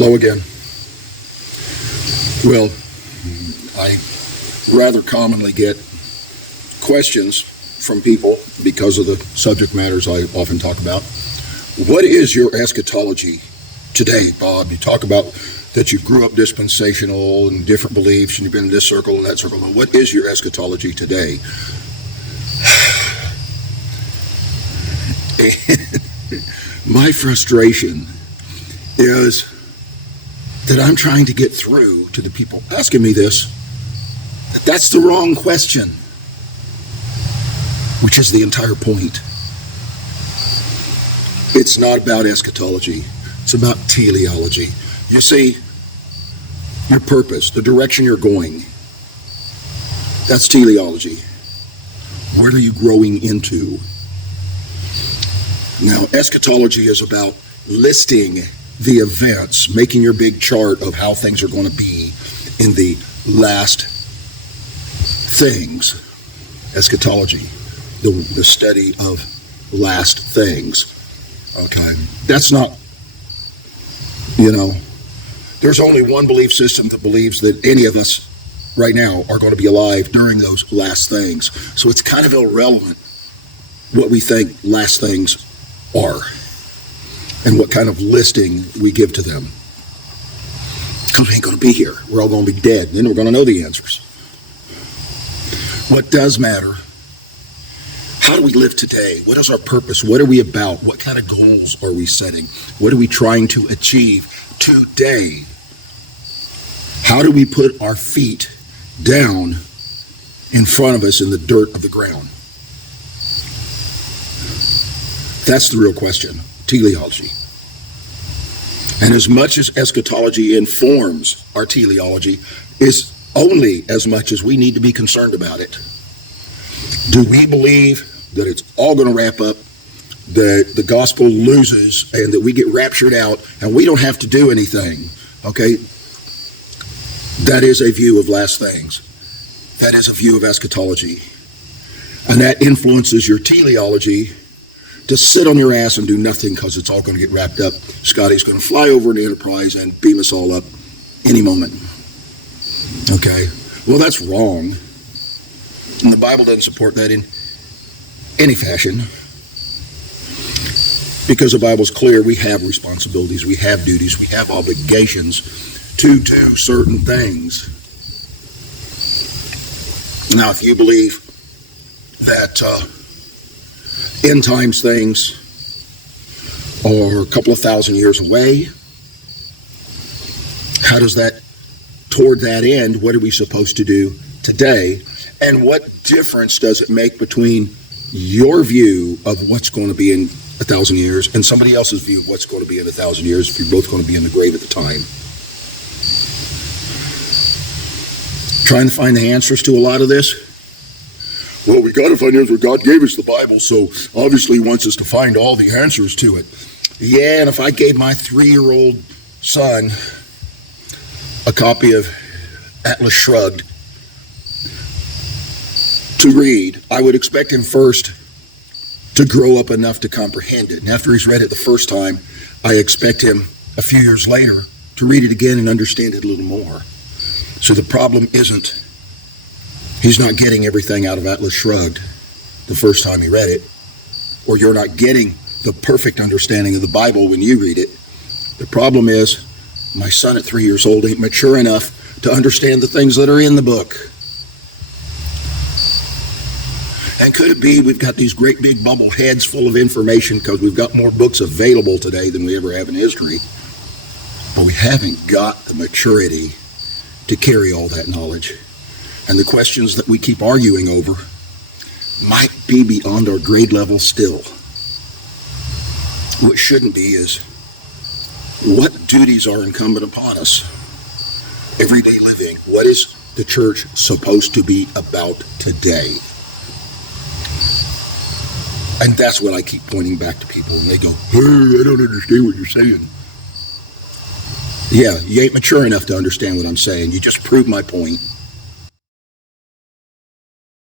Hello again. Well, I rather commonly get questions from people because of the subject matters I often talk about. What is your eschatology today, Bob? You talk about that you grew up dispensational and different beliefs and you've been in this circle and that circle. What is your eschatology today? And my frustration is that I'm trying to get through to the people asking me this. That's the wrong question, which is the entire point. It's not about eschatology. It's about teleology. You see, your purpose, the direction you're going, that's teleology. What are you growing into? Now, eschatology is about listing the events, making your big chart of how things are going to be in the last things. Eschatology, the study of last things. Okay, that's not, there's only one belief system that believes that any of us right now are going to be alive during those last things. So it's kind of irrelevant what we think last things are and what kind of listing we give to them. Because we ain't going to be here. We're all going to be dead. Then we're going to know the answers. What does matter? How do we live today? What is our purpose? What are we about? What kind of goals are we setting? What are we trying to achieve today? How do we put our feet down in front of us in the dirt of the ground? That's the real question. Teleology. And as much as eschatology informs our teleology, is only as much as we need to be concerned about it. Do we believe that it's all going to wrap up, that the gospel loses, and that we get raptured out, and we don't have to do anything? Okay? That is a view of last things. That is a view of eschatology. And that influences your teleology to sit on your ass and do nothing because it's all going to get wrapped up. Scotty's going to fly over in the Enterprise and beam us all up any moment. Okay? Well, that's wrong. And the Bible doesn't support that in any fashion. Because the Bible's clear, we have responsibilities, we have duties, we have obligations to do certain things. Now, if you believe that end times things are a couple of thousand years away, how does that, toward that end, what are we supposed to do today? And what difference does it make between your view of what's going to be in 1,000 years and somebody else's view of what's going to be in 1,000 years if you're both going to be in the grave at the time? Trying to find the answers to a lot of this? Well, we got to find answers. God gave us the Bible, so obviously he wants us to find all the answers to it. Yeah, and if I gave my 3-year-old son a copy of Atlas Shrugged to read, I would expect him first to grow up enough to comprehend it. And after he's read it the first time, I expect him a few years later to read it again and understand it a little more. So the problem isn't he's not getting everything out of Atlas Shrugged the first time he read it, or you're not getting the perfect understanding of the Bible when you read it. The problem is my son at 3 years old ain't mature enough to understand the things that are in the book. And could it be we've got these great big bubble heads full of information because we've got more books available today than we ever have in history, but we haven't got the maturity to carry all that knowledge. And the questions that we keep arguing over might be beyond our grade level still. What shouldn't be is, what duties are incumbent upon us? Everyday living. What is the church supposed to be about today? And that's what I keep pointing back to people, and they go, hey, I don't understand what you're saying. Yeah, you ain't mature enough to understand what I'm saying. You just proved my point.